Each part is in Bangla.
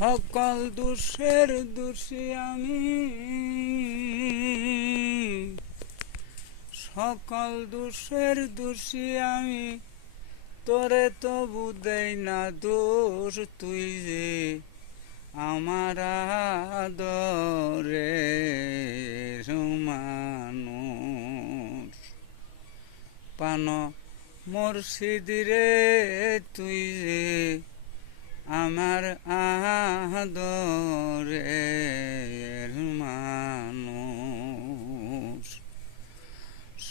সকল দোষের দোষী আমি, সকল দোষের দোষী আমি, তোরে তবু দেই না দোষ। তুই যে আমার আদরের মানুষ, পান মুর্শিদ রে তুই যে আমার আদরের মানুষ।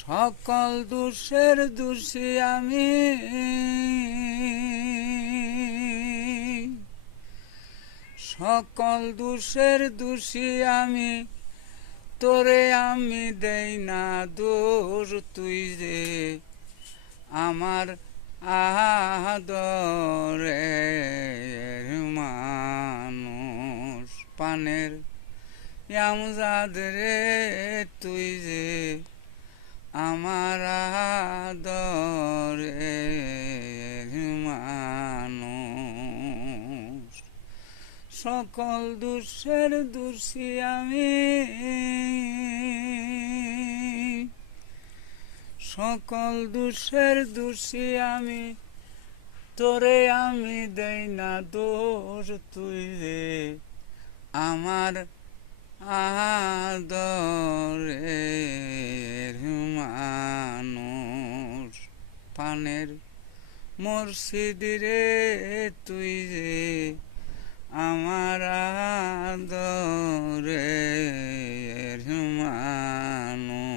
সকল দোষের দোষী আমি, সকল দোষের দোষী আমি, তোরে আমি দেই না দোষ। তুই যে আমার আদরের মানুষ, পানের আমজাদ রে তুই যে আমার আদরের মানুষ। সকল দোষের দোষী আমি, সকল দোষের দোষী আমি, তোরে আমি দেই না দোষ। তুই যে আমার আদরের মানুষ, পানের মুর্শিদ রে তুই যে আমার আদরের মানুষ।